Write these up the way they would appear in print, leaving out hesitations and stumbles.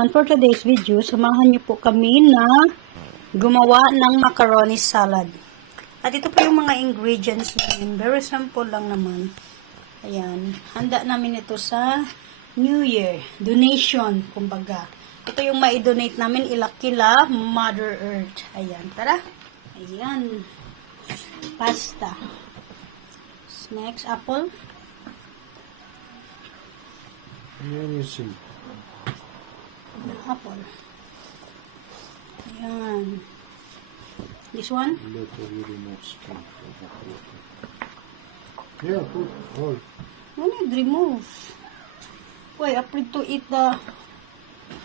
everyone! For today's video, samahan niyo po kami na gumawa ng macaroni salad. At ito po yung mga ingredients namin. Very simple lang naman. Ayan. Handa namin ito sa New Year. Donation, kumbaga. Ito yung ma-donate namin kila Mother Earth. Ayan. Tara. Ayan. Pasta. Next, apple. Ayan yung Apple. Ayan. This one? Later you remove skin. Yeah, put all. No need remove. Why, afraid to eat the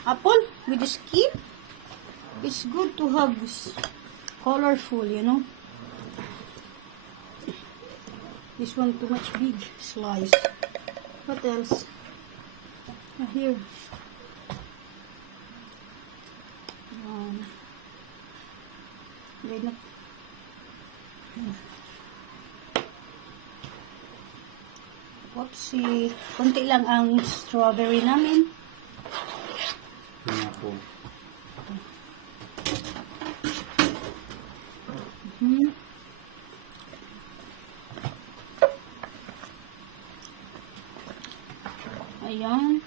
apple with the skin? It's good to have this colorful, you know. This one too much big slice. What else? Here. Whoopsie. Kunti lang ang strawberry namin. Pineapple. Ayan.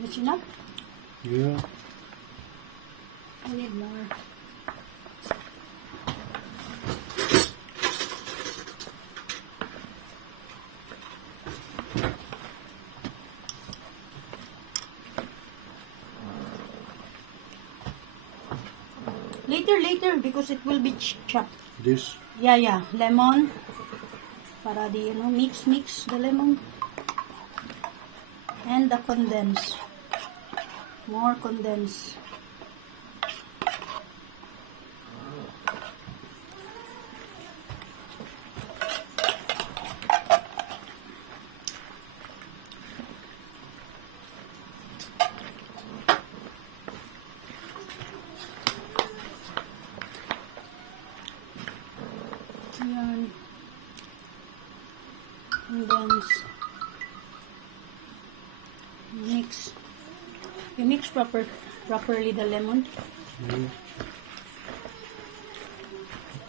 That's enough? Yeah. I need more. Later, because it will be chopped. This? Yeah. Lemon. Para di, mix the lemon. And the condense. More condense. Ayan. Condense. Mix. You mix properly the lemon.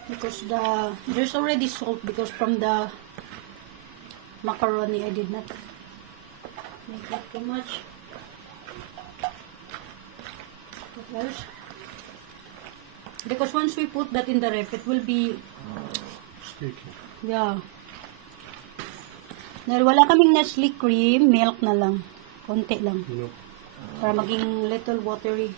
Because there's already salt because from the macaroni I did not make that too much. What else? Because once we put that in the ref, it will be Sticky. yeah. Dahil wala kaming Nestle cream, milk na lang. Konti lang. No. Para maging little watery.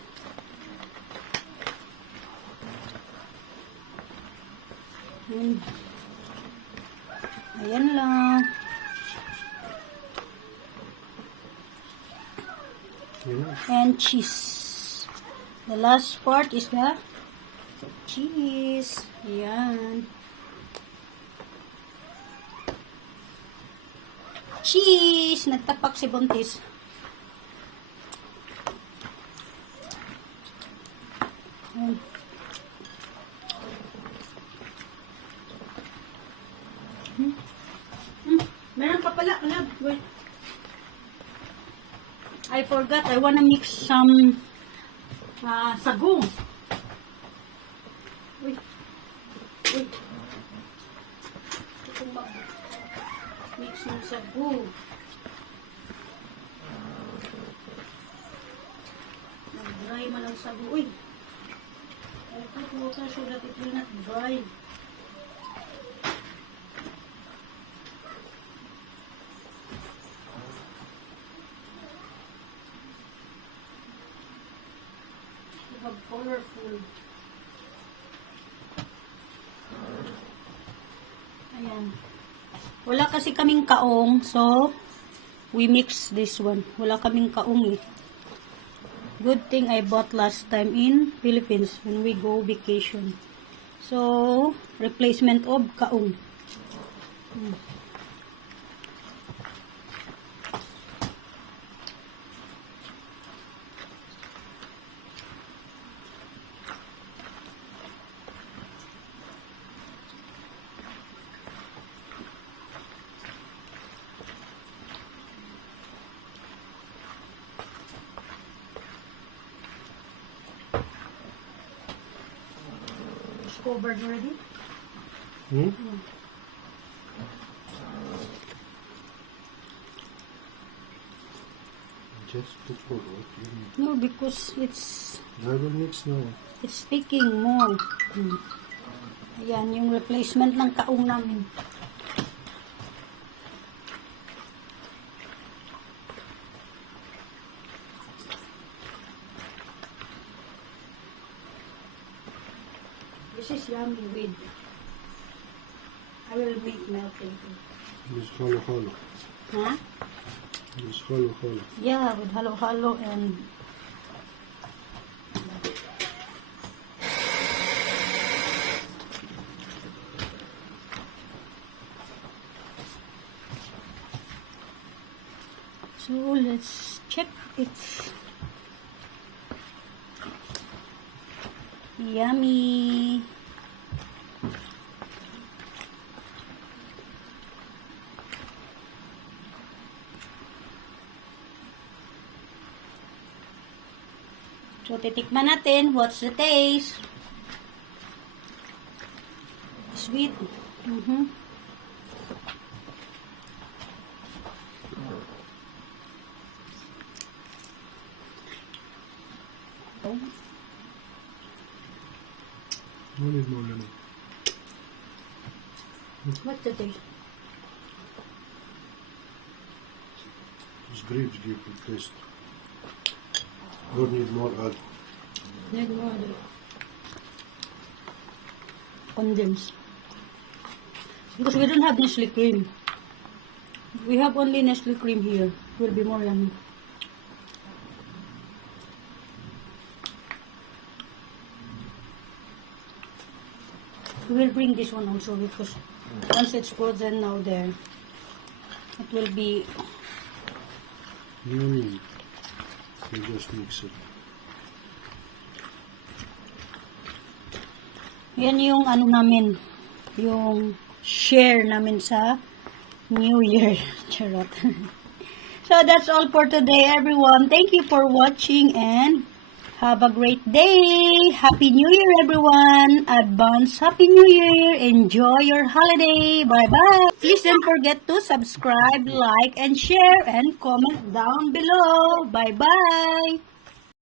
Ayan lang. Yeah. And cheese. The last part is the cheese. Ayan. Cheese! Nagtapak si Buntis. Ayan. Meron pa pala. Wait. I forgot. I wanna mix some sago. Wait. Mix ng sago. Nag-dry man ang sago. Uy. I put water so that it will not dry. Colorful. Ayan. Wala kasi kaming kaong, so we mix this one. Wala kaming kaong eh. Good thing I bought last time in Philippines when we go vacation. So, replacement of kaong. covered already? Hmm? Just put forward. No, because it's I will mix now. sticking more. Ayan, yung replacement ng kaong namin. This is yummy with. I will make melting. This halo. Huh? This halo. Yeah, with halo-halo and so let's check it's yummy. So, titikman natin. What's the taste? Sweet. Oh. No need more lemon. What's the taste? These grapes give it taste. Don't need more add. Need more condensed. Because we don't have Nestle cream. We have only Nestle cream here. Will be more yummy. We will bring this one also because once it's frozen now there, it will be. No need. You just mix it. Yan yung ano namin, yung share namin sa New Year. Charot. So that's all for today, everyone. Thank you for watching and have a great day. Happy New Year, everyone. Advance Happy New Year. Enjoy your holiday. Bye-bye. Please don't forget to subscribe, like, and share, and comment down below. Bye-bye.